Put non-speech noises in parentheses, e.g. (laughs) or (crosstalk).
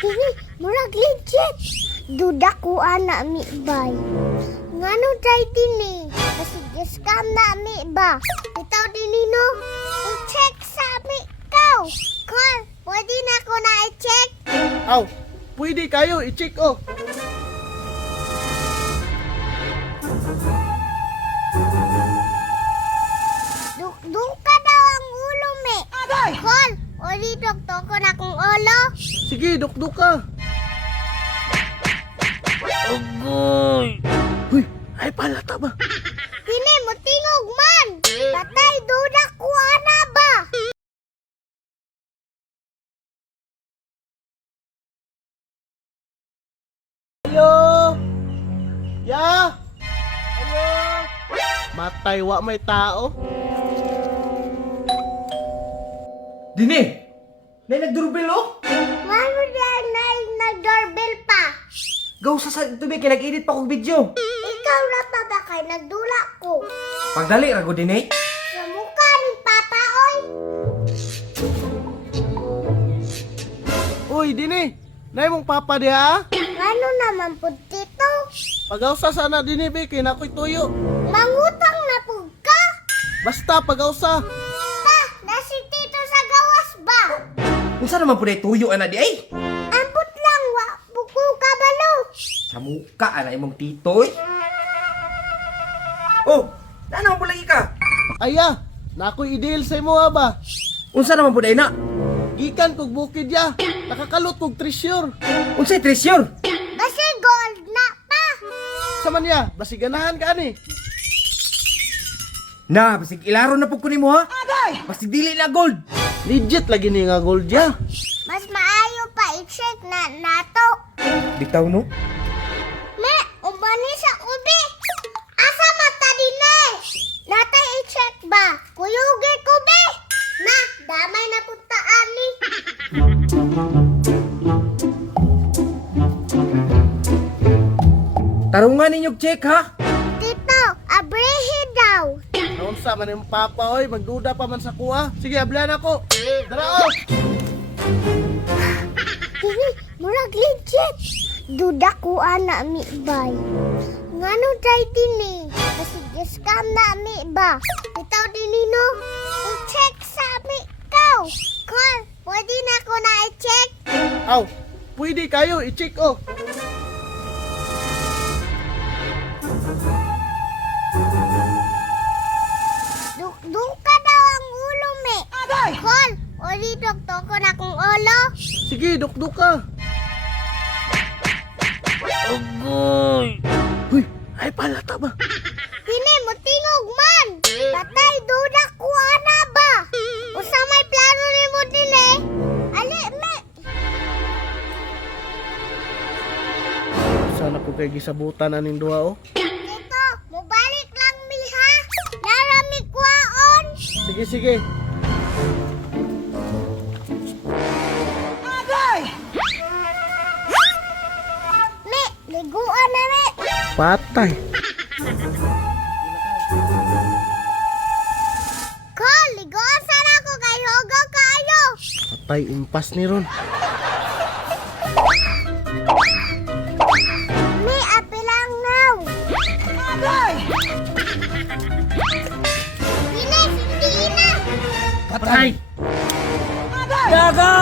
Dili, murag legit. Duda ko ana mi bay. Ngano day dini? Kasi scam na mi ba? Bitaw dini no. I-check sa mi kaw. Call, pwede na ko na i-check. Aw, pwede kayo i-check oh. Sige, dukduk ka. Agoy! Uy, ay palata ba? Dini, (laughs) mo tingog man. Patay, duda ko ana ba? Ayo! Ya! Ayo! Matay wa may tao. Dini! Nay nagdurbel oh! Ngano dyan na nag-doorbell pa? Gaw sa sa tubig kay nag-edit pa kong video. Ikaw na pa ba kay nagdula ko? Pagdali ra ko dinay. Sa mukha ni Papa, oy. Uy, dini. Nay mong papa diha. Ngano naman po tito? Pagawsa sana dini be kay nakoy tuyo. Mangutang na po ka? Basta pagawsa. Unsa naman pud tuyo ana di ay? Ambot lang, wa buko ka balo. Sa muka ana imong titoy. Oh, nana mo lagi ka? Aya, nakoy ideal sa imo ha ba? Unsa naman pud na? Gikan kog bukid ya. Nakakalot kog treasure. Unsay treasure? Basi gold na pa. Sa man ya, basi ganahan ka ani. Na, basig ilaro na pud ko nimo ha. Basta dili na gold. Legit lagi ni nga gold ya. Mas maayo pa i-check na nato. Bitaw no? Me, umani sa ubi. Asa mata din eh. Natay i-check ba? Kuyugi ko be. Na, damay na punta ani. Tarungan ninyo check ha. Tito, abrehi daw. Naunsa man yung papa oy, magduda pa man sa kuha. Sige, ablan ako. Dara murag legit. Duda ko ana mi bay. Ngano day dini? Kasi scam na mi ba? Bitaw dini no. I-check sa mi kaw. Call, pwede na ko na i-check. Aw, pwede kayo i-check oh. Sige, dukduk ka. Agoy! Uy, ay palata ba? Dini, mo tingog man. Patay, duda ko ana ba? Usa may plano ni mo dini? Ali, me. Sana ko kay gisabutan aning duha oh. Tito, mubalik lang mi ha. Lara mi kwaon. Sige, sige. Liguan na mi. Patay. Call, liguan sana ako kay Hogo kayo. Patay impas ni Ron. Mi, api lang now. Dini, hindi na. Patay! Daga!